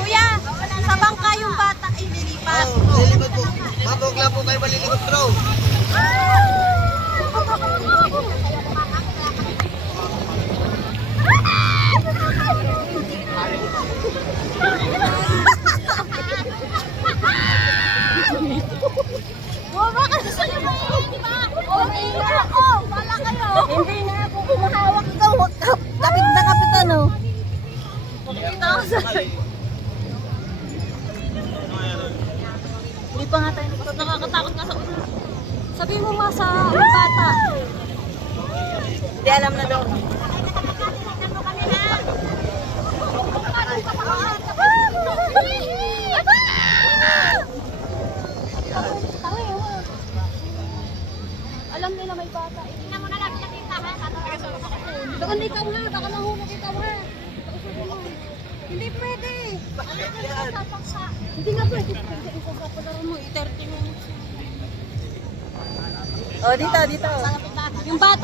Kuya, sa bangka yung bata ay lilipat. Lilipad po. Ma'am, huwag lang po kayo malilikot, bro. Baba ka sa salubay, di ba? Okay na ako, wala kayo. Hindi na ako kumahawak ikaw. Kapit na kapitan, oh. Makikita ko sa... Hindi pa nga tayo nakakatakot nga sa ulo. Sabihin mo nga sa bata. Hindi alam na daw. Alam nila may bata. Tingnan mo na lang nakita ha. Doon ikaw nga, baka mahulog ikaw ha. Hindi pwede. Hindi nga pwede. Isasapalaran mo, 30 minutes. Oh, dito. Yung bata.